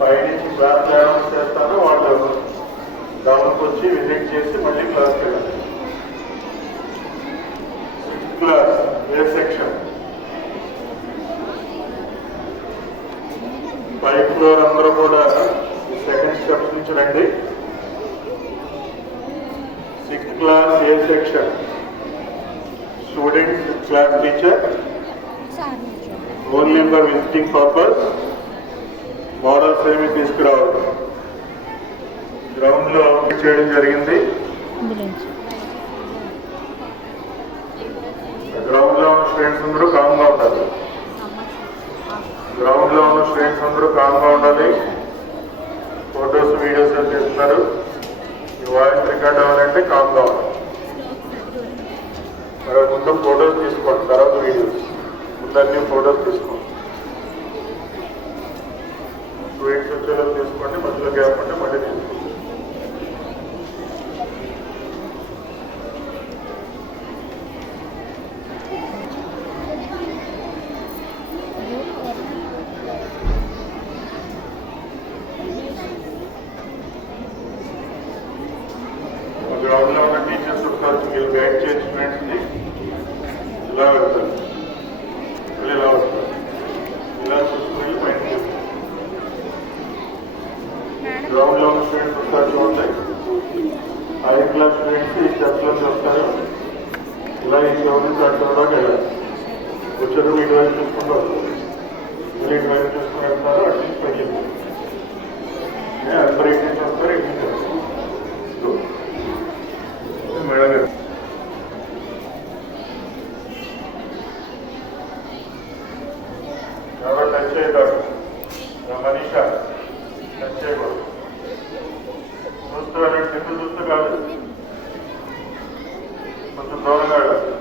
పైనుంచి class announce చేస్తాను, వాళ్ళు డౌన్కి వచ్చి విజిట్ చేసి మళ్ళీ క్లాస్కి వెళ్ళాలి. 6th క్లాస్ ఏ సెక్షన్ 5th ఫ్లోర్ అందరూ కూడా సెకండ్ స్టెప్స్ నుంచి రండి. 6th class A section student class teacher only for visiting purpose. Models ఏమి తీసుకురావాలి. గ్రౌండ్ లో చేయడం జరిగింది. గ్రౌండ్ లో ఉన్న స్టూడెంట్స్ అందరూ కామ్గా ఉండాలి. గ్రౌండ్ లో ఉన్న స్టూడెంట్స్ అందరూ కామ్గా ఉండాలి. ఫొటోస్ వీడియోస్ చేస్తున్నారు. మీ వాయిస్ రికార్డ్ అవ్వాలంటే కామ్గా ఉండాలి. ముందు ఫొటోస్ తీసుకోండి, తర్వాత వీడియోస్. ముందు అన్ని ఫొటోస్ తీసుకోండి. స్టూడెంట్స్ వచ్చేలా తీసుకోండి. మధ్యలో గ్యాప్ ఉంటే మళ్ళీ తీసుకోండి. గ్రౌండ్ లో ఉన్న టీచర్స్ ఒకసారి మీరు గైడ్ చేసి స్టూడెంట్స్ ని ఇలా వెళ్తారు, ఇలా వస్తారు, ఇలా చూసుకుని పైన గ్రౌండ్ లో ఉన్న స్టూడెంట్స్ ఒకసారి చూడండి. 5th క్లాస్ స్టూడెంట్స్ ఈ స్టెప్స్ లోకి వస్తారు. ఇలా ఈ చోటు చోటులోకి వెళ్ళాలి. వచ్చేటప్పుడు ఇటువైపు చూసుకుంటూ వస్తారు. మీరు ఇటువైపు చూసుకుని వెళ్తారు. అట్లీస్ట్ పెళ్ళింది అందరూ ఇంటి నుంచి వస్తారు. ఇంటి నుంచి వస్తారు. మేడం గారు ఎవరో టచ్ చేయకూడదు. మనీషా టచ్ చేయకూడదు. చూస్తూ వెళ్ళండి. తింటూ చూస్తూ కాదు, కొంచెం దూరంగా వెళ్ళాలి.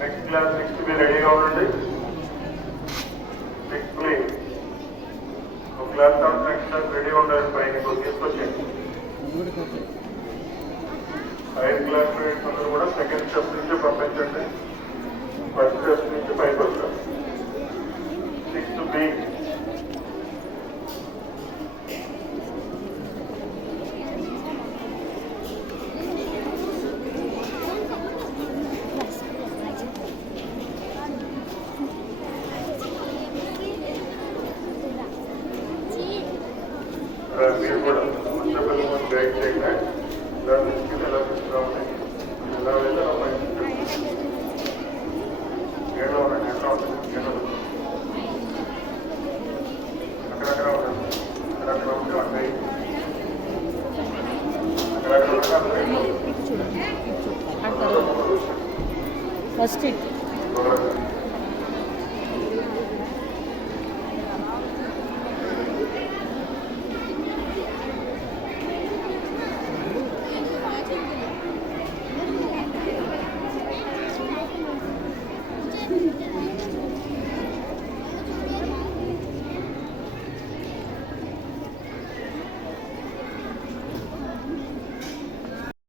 నెక్స్ట్ క్లాస్ 6th బి రెడీగా ఉండండి. 6th బి ఒక క్లాస్ తర్వాత నెక్స్ట్ క్లాస్ రెడీగా ఉండాలి. పైన తీసుకొచ్చేయండి. 5th క్లాస్ స్టూడెంట్స్ అందరూ కూడా సెకండ్ స్టెప్ నుంచి పంపించండి. ఫస్ట్ స్టెప్ నుంచి పైకి వస్తారు. 6th బి మీరు కూడా పిల్లలను గైడ్ చేయండి. ఇలా తీసుకుని ఎలా తీసుకురావాలి, ఎలా వెళ్ళి ఏడో ఉండండి. ఎట్లా ఉంటుంది ఏడో అక్కడక్కడ ఉండండి. అక్కడక్కడ ఉంటే ఉంటాయి. అక్కడక్కడ ఉంటే ఫస్ట్